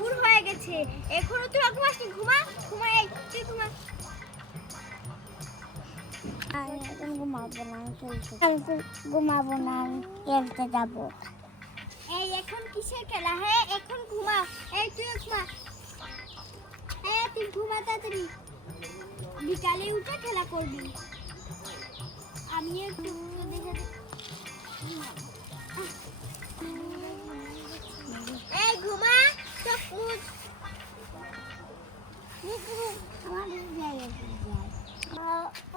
দুপুর হয়ে গেছে, এখনো তুই ঘুমাসনি। ঘুমা ঘুমা, এই তুই ঘুমা। এখন ঘুমাবো না, ঘুমাবো না, খেলতে যাবো। এই এখন কিসের খেলা? হ্যাঁ এখন ঘুমা। এই তুই ঘুমা। হ্যাঁ তুই ঘুমা তাড়াতাড়ি, বিকালে উঠে খেলা করবি। আমি একটু দেখে এই ঘুমা চোখ মুছ।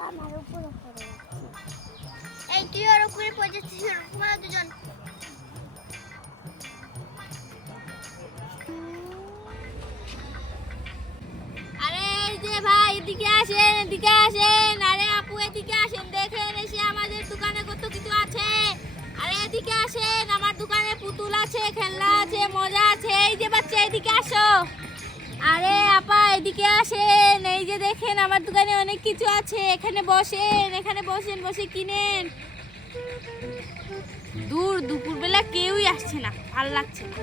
আমার উপরে পড়ে এই তুই ওর উপরে পড়ে যাচ্ছিস, ঘুমা দুজন। আরে এই যে ভাই এদিকে আসেন, এদিকে আসেন। আরে আপু এদিকে আসেন, দেখেন এসে আমাদের দোকানে কত কিছু আছে। আরে এদিকে আসেন, আমার দোকানে পুতুল আছে, খেলনা আছে, মজা আছে। এই যে বাচ্চা এদিকে আসো। আরে আপা এদিকে আসেন, এই যে দেখেন আমার দোকানে অনেক কিছু আছে। এখানে বসেন, এখানে বসেন, বসে কিনেন। দূর দুপুরবেলা কেউই আসছে না, ভালো লাগছে না।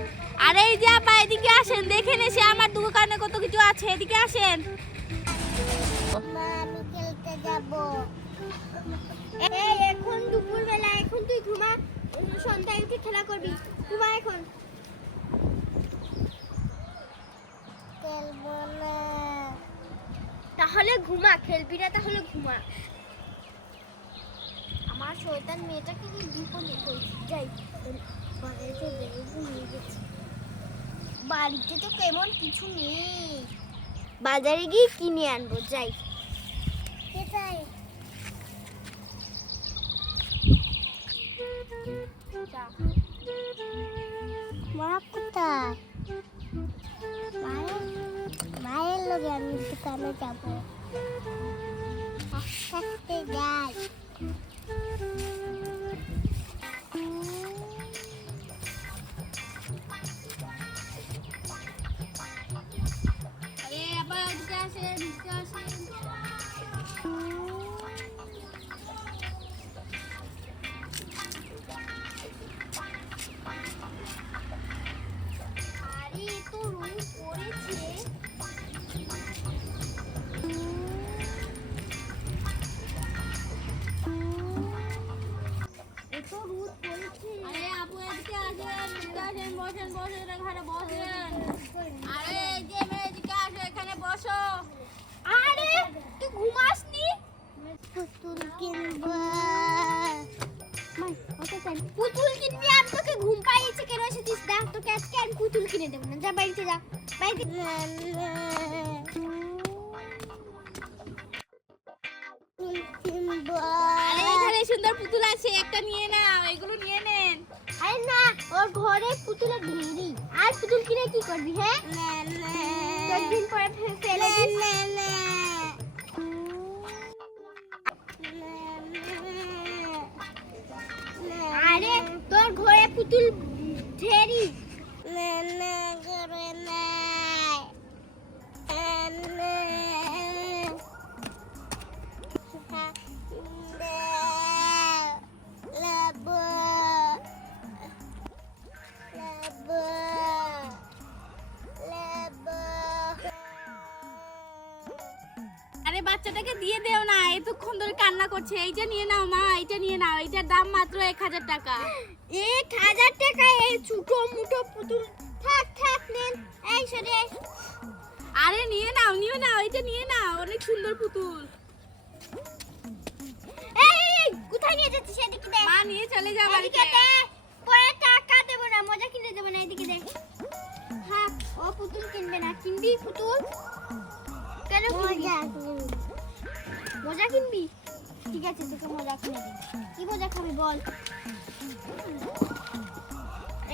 আরে এই যে আপা এদিকে আসেন, দেখেন এসে আমার দোকানে কত কিছু আছে। এদিকে আসেন। আমি খেলতে যাবো। এই এখন দুপুরবেলা, এখন তুই ঘুমা, সন্ধ্যায় উঠে খেলা করবি। ঘুমা এখন। খেলবো না। তাহলে ঘুমা, খেলবি না তাহলে ঘুমা। আমার শয়তান মেয়েটাকে কি বিপদে ফেলছি। যাই বাড়িতে যাই, ঘুমিয়ে গেছি। বাড়িতে তো কেমন কিছু নেই, বাজারে গিয়ে কিনে আনবো। যাই সেটাই। মা কোথায়? মায়ের লোক আমি দোকানে যাবো। একসাথে যাই। আরে আবার এদিকে আসেন, এদিকে আসেন। আরে তো রোদ পড়েছে। এত রোদ পড়েছে। আরে আপু এদিকে আসেন, এদিকে আসেন, বসেন বসেন, এখানে বসেন। আরে এই যে মেয়ে এদিকে আসো, এখানে বসো। আরে তুই ঘুমাসনি? পুতুল কিনবো। পুতুল কিনবি? আমি তোকে ঘুম পাইয়েছি কেন এসেছিস? দেখ তোকে আজকে আমি পুতুল কিনে দেবো না। যা বাড়িতে যা, বাড়িতে। কিনবো। আরে এখানে সুন্দর পুতুল আছে, একটা নিয়ে নাও, এগুলো নিয়ে নেন। আরে না, ওর ঘরে পুতুল ঢেরি। আর পুতুল কিনে কি করবি? হ্যাঁ কয়েকদিন পরে ফেলে দিস। আরে তোর ঘরে পুতুল ঢেরি। আরে বাচ্চাটাকে দিয়ে দেও না, এতক্ষণ ধরে কান্না করছে। এইটা নিয়ে নাও মা, এইটা নিয়ে নাও, এইটার দাম মাত্র 1000 টাকা। 1000 টাকা এই ছোট মুটো পুতুল? থাক থাক নেন, এই সরে। আরে নিয়ে নাও, নিয়ে নাও, এটা নিয়ে নাও, অনেক সুন্দর পুতুল। এই কোথায় নিয়ে যাচ্ছিস? এদিকে দে মা, নিয়ে চলে যা বাড়িতে। পরে টাকা দেব না, মজা কিনে দেব না। এদিকে দে। হ্যাঁ ও পুতুল কিনবে না। কিনবি পুতুল? কেন কিনবি? মজা কিনবি? ঠিক আছে তোকে মজা কিনে দেব। কি মজা খাবি বল?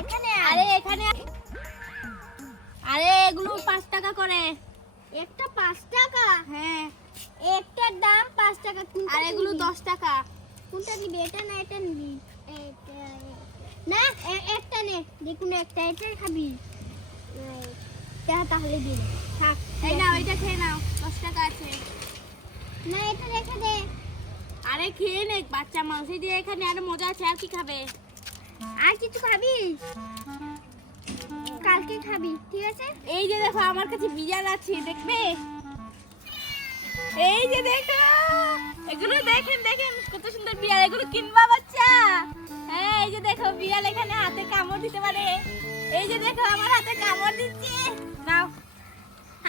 এখানে আরে এখানে। আরে এগুলো 5 টাকা করে। একটা 5 টাকা? হ্যাঁ, একটার দাম 5 টাকা। আর এগুলো 10 টাকা। কোনটা নিবি? এটা না এটা নিবি? এটা না, একটা নে, দেখুন একটা। এটাই খাবি? তাহলে দিন থাক। এই নাও, এটা খেয়ে নাও, 10 টাকা আছে। না এটা রেখে দে। আরে খেয়ে নে, বাচ্চা মানুষ। এই যে এখানে আরো মজা আছে। আর কি খাবে? আর কিছু খাবি? কালকে খাবি, ঠিক আছে? এই যে দেখো আমার কাছে বিড়াল আছে, দেখবে? এই যে দেখো, এগুলো দেখেন দেখেন কত সুন্দর বিড়াল, এগুলো কিনবা বাচ্চা? হ্যাঁ, এই যে দেখো বিড়াল এখানে হাতে কামড় দিতে পারে। এই যে দেখো আমার হাতে কামড় দিচ্ছে। নাও।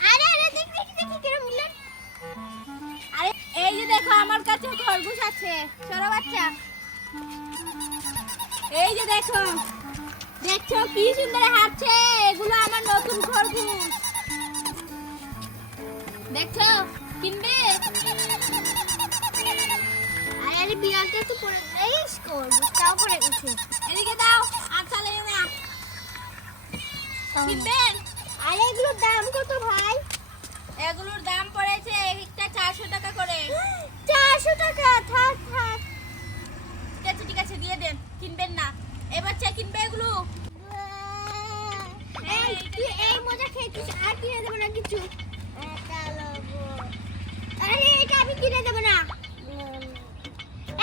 আরে আরে দেখ দেখ দেখ কিরম মিলন। আরে এই যে দেখো আমার কাছে খরগোশ আছে, সরো বাচ্চা। এই যে দেখো, দেখছো কি সুন্দর হাঁটছে, এগুলো আমার নতুন খরগোশ। দেখছো, কিনবে? আরে বিড়ালটা তো পড়ে যাইস কর, তাও পড়ে গেছে। এদিকে দাও, আর চলে না। কিনবেন? আরে এগুলোর দাম কত ভাই? এগুলোর দাম পড়েছে একটা 400 টাকা করে। 400 টাকা? থাক থাক। ঠিক আছে দিয়ে দেন, কিনবেন না? এবার চা কিনবে এগুলো? এই তুই এই মজা খেয়েছিস, আর কিনে দেবো না কিছু। আরে এটা আমি কিনে দেবো না।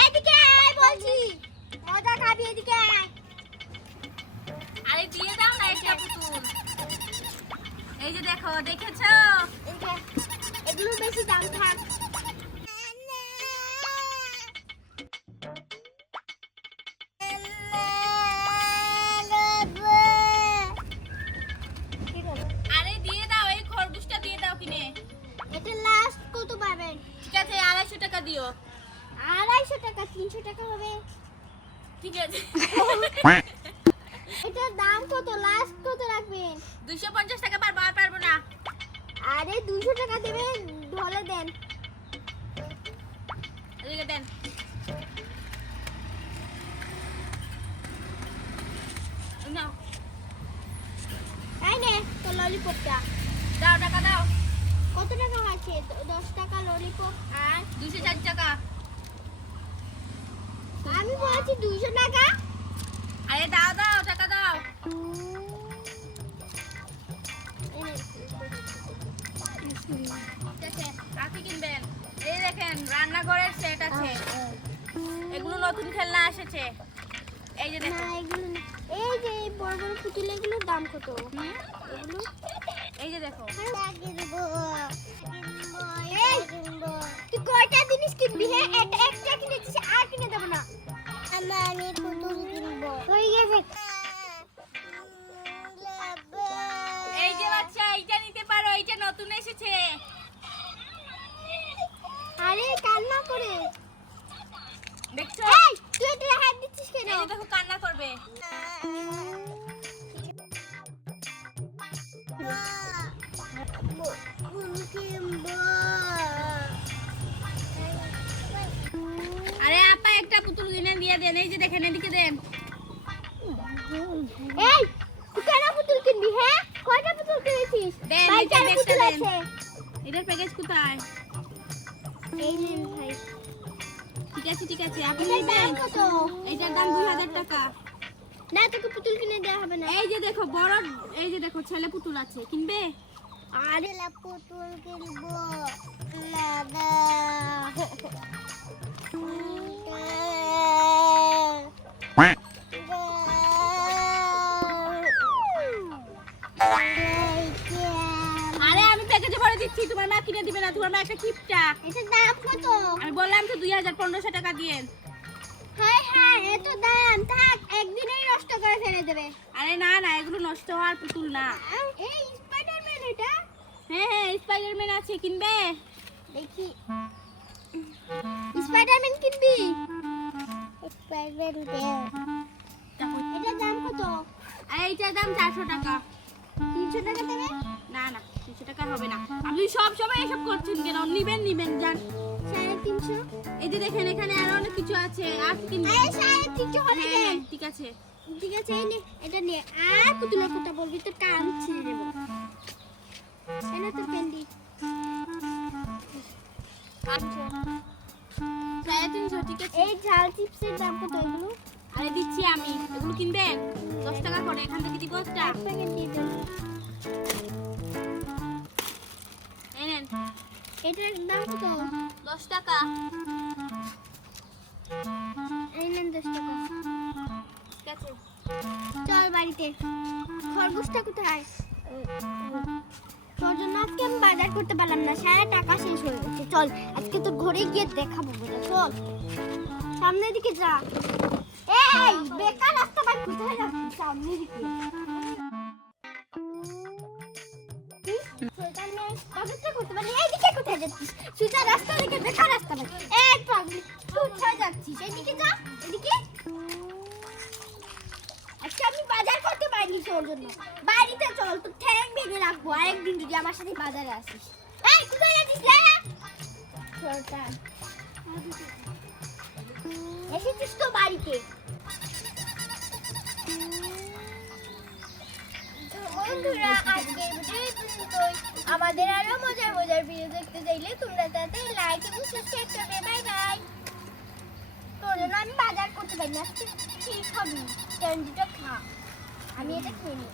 এদিকে আয় বলছি, মজা খাবি, এদিকে আয়। আরে দিয়ে দাও না একটা পুতুল। এই যে দেখো, দেখেছো? এগুলো বেশি দাম থাক। আরে দিয়ে দাও, এই খরগোশটা দিয়ে দাও কিনে। এটা লাস্ট কত পাবেন? ঠিক আছে 250 টাকা দিও। 250 টাকা? 300 টাকা হবে? ঠিক আছে। এটার দাম কত? লাস্ট কত রাখবেন? 250 টাকা আর পারবো না। আরে 200 টাকা দেবেন, ঢলে দেন। এদিকে দেন। নাও, তাই নে তো ললিপপটা। দাও টাকা দাও। কত টাকা আছে? 10 টাকা ললিপপ। আর 204 টাকা। আমি বলছি 200 টাকা। আরে দাও দাও, টাকা দাও। ঠিক আছে, আর কি কিনবেন? এই দেখেন রান্নাঘরের সেট আছে, এগুলো নতুন খেলনা এসেছে। এই যে না দেখো। এগুলো না। এই যে এই বড় বড় পুতুল, এগুলোর দাম কত? হুম? এগুলো এই যে দেখো। এই, তুই কয়টা জিনিস কিনবি? হ্যাঁ, এটা একটা কিনেছিস, আর কিনে দেবো না। আমি পুতুল কিনবো। হয়ে গেছে। এই যে বাচ্চা, এইটা নিতে পারো, এইটা নতুন এসেছে। আরে কান্না করে। দেখছো? এই তুই এটা হাত দিচ্ছিস কেন? এই যে দেখো কান্না করবে। আরে আপা একটা পুতুল কিনে দিয়ে দেন, এই যে দেখেন এদিকে দেন। এই তুই কেন পুতুল কিনবি? হ্যাঁ, কয়টা পুতুল কিনেছিস? দেন, বাইটার এটা পুতুল দেখতে আছে। এটার প্যাকেজ কোথায়? এই নেন ভাই। ঠিক আছে আপনি এটার দাম নেবেন? কত? এটার দাম 2000 টাকা। না তোকে পুতুল কিনে দেওয়া হবে না। এই যে দেখো বড়, এই যে দেখো ছেলে পুতুল আছে, কিনবে? আরে লা পুতুল কিনবো না না। আরে আমি প্যাকেজে ভরে দিচ্ছি, তোমার মা কিনে দিবে না, তোমার মা একটা কিপটা। এটার দাম কত? আমি বললাম তো 2000-1500 টাকা দিয়েন। হাই হাই, এত দাম? থাক, একদিনেই নষ্ট করে ফেলে দেবে। আরে না না, এগুলো নষ্ট হওয়ার পুতুল না। এই স্পাইডারম্যান এটা? হ্যাঁ স্পাইডারম্যান আছে, কিনবে? দেখি। স্পাইডারম্যান কিনবি? স্পাইডারম্যান দে। এটার দাম কত? আর এইটার দাম 400 টাকা। 300 টাকা দেবে? না না 300 টাকা হবে না। আপনি সব সময় এসব করছেন কেন? নিবেন যান। 350? এই যে দেখেন এখানে আরো অনেক কিছু আছে, আর কিনবে? আরে 350 হবে হ্যাঁ, দেন। ঠিক আছে। ঠিক আছে, এই নে, এটা নে। আর পুতুলের কথা বলবি তো কান ছিঁড়ে দেবো। এনে তো ক্যান্ডি। 350, ঠিক আছে। এই ঝাল চিপসের দাম কত এগুলো? আরে দিচ্ছি আমি, এগুলো কিনবেন? 10 টাকা করে, এখান থেকে দিব একটা। এক প্যাকেট দিয়ে দেন। এই নেন, এটার দাম কত? 10 টাকা। এই নেন 10 টাকা। ঠিক আছে। চল বাড়িতে। খরগোশটা কোথায়? আয়। তোর জন্য আজকে আমি বাজার করতে পারলাম না, সারা টাকা শেষ হয়ে গেছে। চল আজকে তোর ঘরে গিয়ে দেখাবো বলে, চল সামনের দিকে যা। এই বেকার রাস্তা ভাই, কোথায় যাচ্ছিস? সামনের দিকে। বাজারটা করতে পারলি, এইদিকে কোথায় যাচ্ছিস? সোজা রাস্তা দেখে বেকার রাস্তা ভাই। এই পাগলি, কোথায় যাচ্ছিস? এইদিকে যা, এদিকে। আজকে আমি বাজার করতে পারিনি তোর জন্য। বাড়িতে চল, তোর ঠ্যাং ভেঙে রাখবো আরেকদিন যদি আমার সাথে বাজারে আসিস। এই কোথায় যাচ্ছিস রে? চলটা এসেছিস তো বাড়িতে। বন্ধুরা আজকের ভিডিও এই পর্যন্তই। আমাদের আরো মজার মজার ভিডিও দেখতে চাইলে তোমরা তাতে লাইক এবং সাবস্ক্রাইব করবে। Bye bye. তোর জন্য আমি বাজার করতে পারি না, আজকে কি খাবি? ক্যান্ডিটা খা, আমি এটা খেয়ে নিই।